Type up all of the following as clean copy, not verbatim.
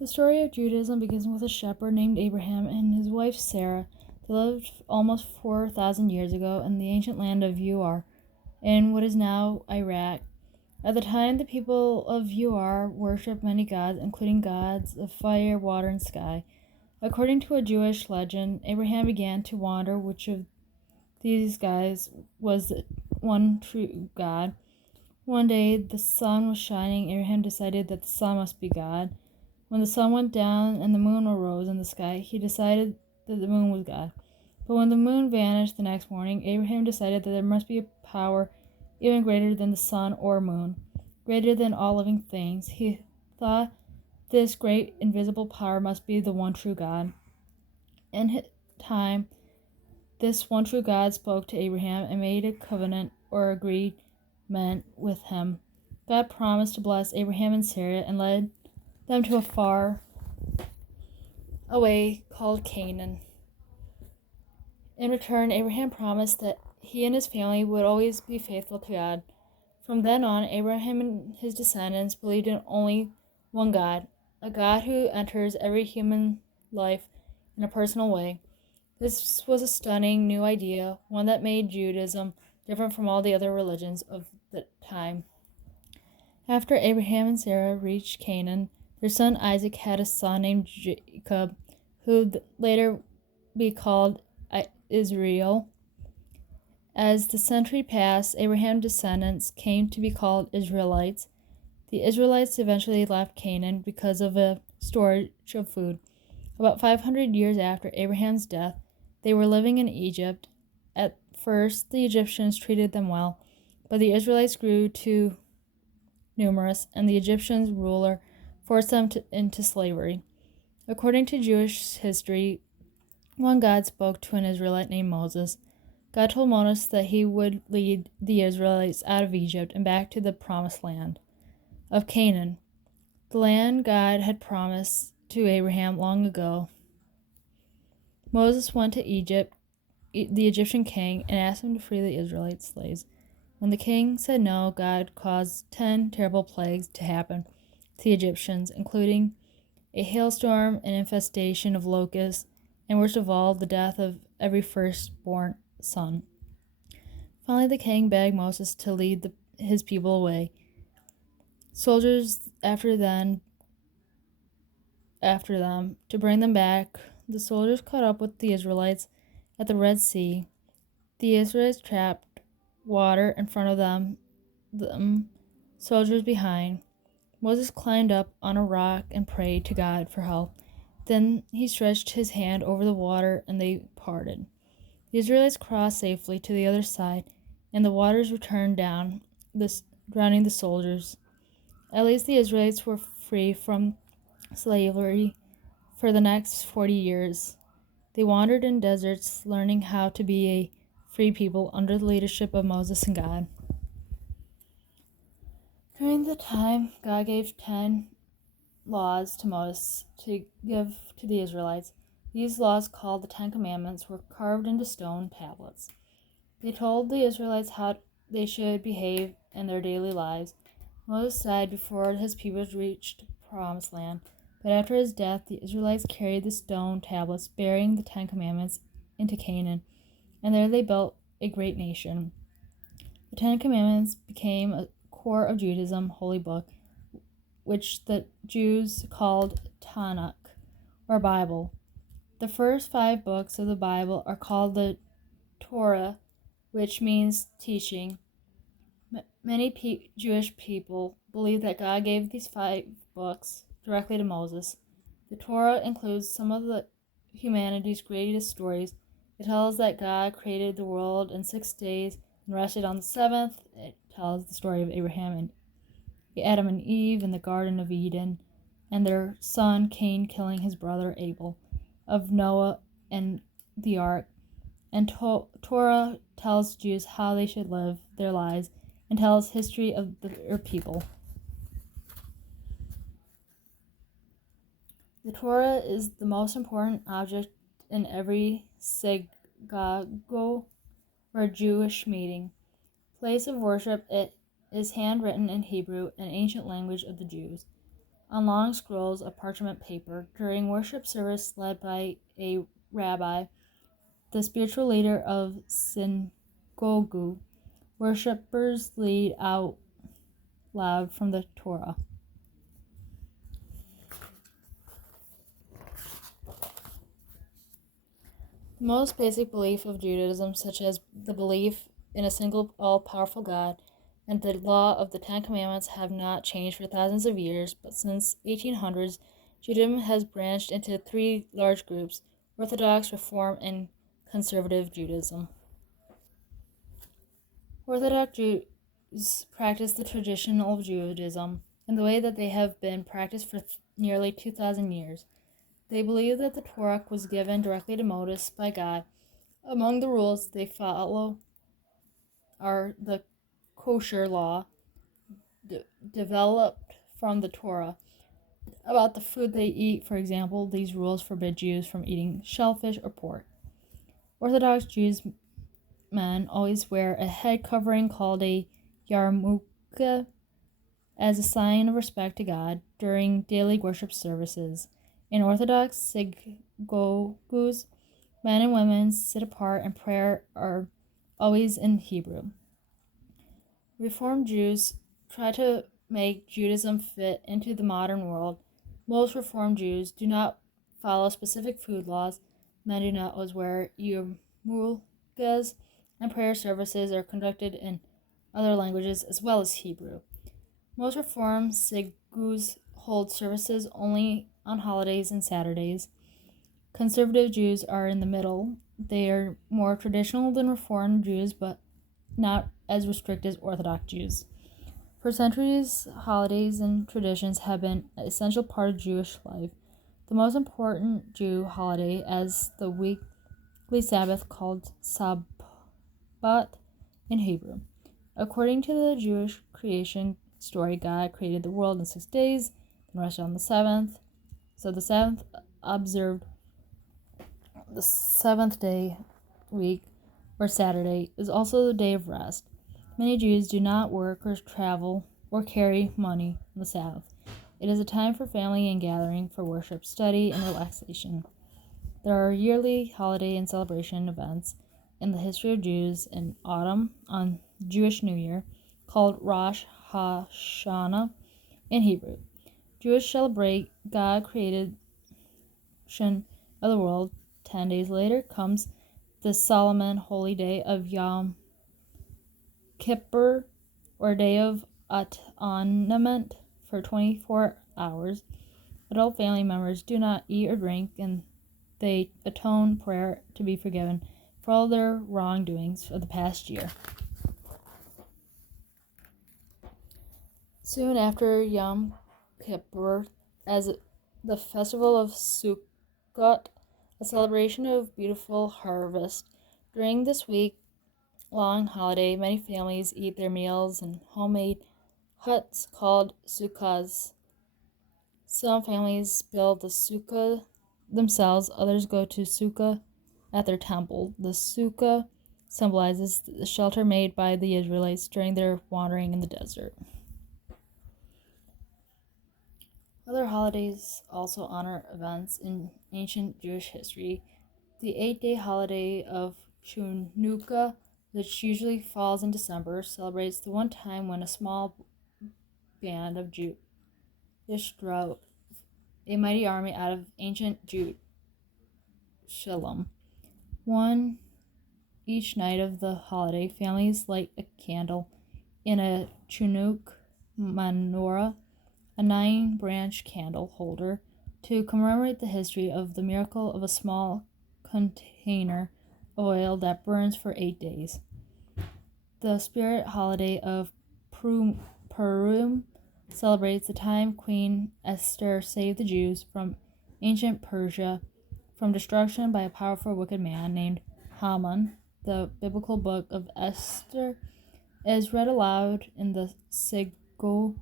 The story of Judaism begins with a shepherd named Abraham and his wife Sarah. They lived almost 4,000 years ago in the ancient land of Ur, in what is now Iraq. At the time, the people of Ur worshipped many gods, including gods of fire, water, and sky. According to a Jewish legend, Abraham began to wonder which of these guys was the one true God. One day, the sun was shining. Abraham decided that the sun must be God. When the sun went down and the moon arose in the sky, he decided that the moon was God. But when the moon vanished the next morning, Abraham decided that there must be a power even greater than the sun or moon, greater than all living things. He thought this great invisible power must be the one true God. In his time, this one true God spoke to Abraham and made a covenant or agreement with him. God promised to bless Abraham and Sarah and led them to a far away called Canaan. In return, Abraham promised that he and his family would always be faithful to God. From then on, Abraham and his descendants believed in only one God, a God who enters every human life in a personal way. This was a stunning new idea, one that made Judaism different from all the other religions of the time. After Abraham and Sarah reached Canaan, their son Isaac had a son named Jacob, who would later be called Israel. As the century passed, Abraham's descendants came to be called Israelites. The Israelites eventually left Canaan because of a shortage of food. About 500 years after Abraham's death, they were living in Egypt. At first, the Egyptians treated them well, but the Israelites grew too numerous, and the Egyptian ruler forced them into slavery. According to Jewish history, one God spoke to an Israelite named Moses. God told Moses that he would lead the Israelites out of Egypt and back to the promised land of Canaan, the land God had promised to Abraham long ago. Moses went to Egypt, the Egyptian king, and asked him to free the Israelite slaves. When the king said no, God caused 10 terrible plagues to happen to the Egyptians, including a hailstorm, an infestation of locusts, and worst of all, the death of every firstborn son. Finally, the king begged Moses to lead his people away. Soldiers after them to bring them back. The soldiers caught up with the Israelites at the Red Sea. The Israelites trapped water in front of them, soldiers behind. Moses climbed up on a rock and prayed to God for help. Then he stretched his hand over the water and they parted. The Israelites crossed safely to the other side, and the waters returned down, drowning the soldiers. At least the Israelites were free from slavery for the next 40 years. They wandered in deserts, learning how to be a free people under the leadership of Moses and God. During the time, God gave 10 laws to Moses to give to the Israelites. These laws, called the 10 Commandments, were carved into stone tablets. They told the Israelites how they should behave in their daily lives. Moses died before his people reached the Promised Land, but after his death, the Israelites carried the stone tablets bearing the 10 Commandments into Canaan, and there they built a great nation. The 10 Commandments became a core of Judaism, holy book, which the Jews called Tanakh, or Bible. The first 5 books of the Bible are called the Torah, which means teaching. Many Jewish people believe that God gave these 5 books directly to Moses. The Torah includes some of the humanity's greatest stories. It tells that God created the world in 6 days and rested on the 7th. It tells the story of Abraham and Adam and Eve in the Garden of Eden, and their son Cain killing his brother Abel, of Noah and the ark. And Torah tells Jews how they should live their lives and tells history of their people. The Torah is the most important object in every synagogue or Jewish meeting, place of worship. It is handwritten in Hebrew, an ancient language of the Jews. on long scrolls of parchment paper during worship service led by a rabbi, the spiritual leader of synagogue. Worshippers read out loud from the Torah. The most basic belief of Judaism, such as the belief in a single all-powerful God and the law of the Ten Commandments, have not changed for thousands of years, but since 1800s, Judaism has branched into three large groups: Orthodox, Reform, and Conservative Judaism. Orthodox Jews practice the tradition of Judaism in the way that they have been practiced for nearly 2,000 years. They believe that the Torah was given directly to Moses by God. Among the rules they follow are the kosher law, developed from the Torah. About the food they eat, for example, these rules forbid Jews from eating shellfish or pork. Orthodox Jews men always wear a head covering called a yarmulke as a sign of respect to God during daily worship services. In Orthodox synagogues, men and women sit apart and prayer are always in Hebrew. Reformed Jews try to make Judaism fit into the modern world. Most Reformed Jews do not follow specific food laws. Men do not always wear yarmulkes, and prayer services are conducted in other languages as well as Hebrew. Most Reformed synagogues hold services only on holidays and Saturdays. Conservative Jews are in the middle. They are more traditional than Reformed Jews, but not as strict as Orthodox Jews. For centuries, holidays and traditions have been an essential part of Jewish life. The most important Jew holiday is the weekly Sabbath called Sabbath in Hebrew. According to the Jewish creation story, God created the world in 6 days, and rested on the seventh. So the seventh observed the seventh day week, or Saturday, is also the day of rest. Many Jews do not work or travel or carry money on the Sabbath. It is a time for family and gathering, for worship, study, and relaxation. There are yearly holiday and celebration events in the history of Jews in autumn on Jewish New Year, called Rosh Hashanah in Hebrew. Jews celebrate God creation of the world. 10 days later comes the solemn holy day of Yom Kippur, or Day of Atonement, for 24 hours. Adult family members do not eat or drink, and they atone prayer to be forgiven for all their wrongdoings of the past year. Soon after Yom Kippur, as the festival of Sukkot, a celebration of beautiful harvest. During this week-long holiday, many families eat their meals in homemade huts called sukkahs. Some families build the sukkah themselves, others go to sukkah at their temple. The sukkah symbolizes the shelter made by the Israelites during their wandering in the desert. Other holidays also honor events in ancient Jewish history. The 8-day holiday of Chanukah, which usually falls in December, celebrates the one time when a small band of Jewish drove a mighty army out of ancient Jerusalem. One each night of the holiday, families light a candle in a Chanukah menorah, a 9-branch candle holder, to commemorate the history of the miracle of a small container of oil that burns for 8 days. The spirit holiday of Purim celebrates the time Queen Esther saved the Jews from ancient Persia from destruction by a powerful wicked man named Haman. The biblical book of Esther is read aloud in the synagogue,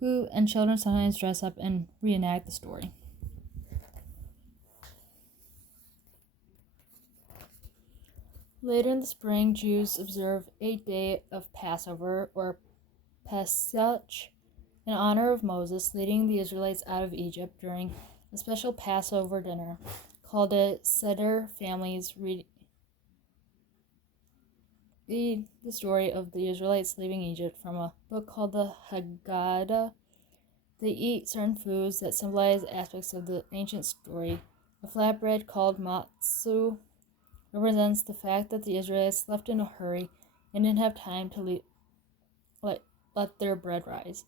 and children sometimes dress up and reenact the story. Later in the spring, Jews observe 8 days of Passover, or Pesach, in honor of Moses leading the Israelites out of Egypt during a special Passover dinner called a Seder. Families read the story of the Israelites leaving Egypt from a book called the Haggadah. They eat certain foods that symbolize aspects of the ancient story. A flatbread called matzu represents the fact that the Israelites left in a hurry and didn't have time to let their bread rise.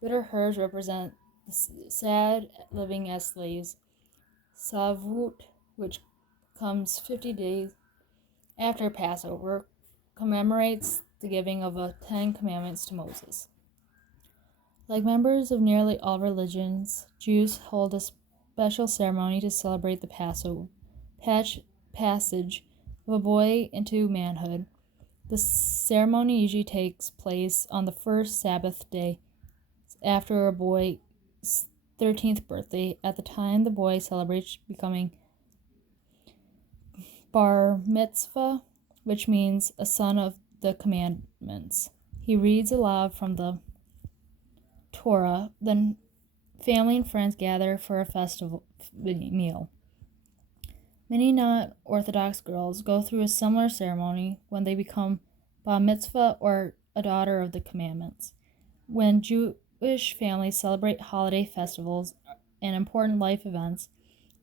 Bitter herbs represent the sad living as slaves. Savut, which comes 50 days after Passover, commemorates the giving of the 10 Commandments to Moses. Like members of nearly all religions, Jews hold a special ceremony to celebrate the Passover passage of a boy into manhood. The ceremony usually takes place on the first Sabbath day after a boy's 13th birthday. At the time the boy celebrates becoming bar mitzvah, which means a son of the commandments. He reads aloud from the Torah, then family and friends gather for a festival meal. Many non-Orthodox girls go through a similar ceremony when they become bar mitzvah or a daughter of the commandments. When Jewish families celebrate holiday festivals and important life events,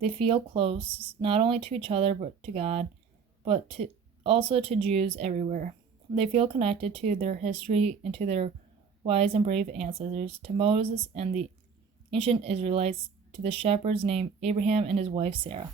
they feel close not only to each other but to God, but also to Jews everywhere. They feel connected to their history and to their wise and brave ancestors, to Moses and the ancient Israelites, to the shepherds named Abraham and his wife Sarah.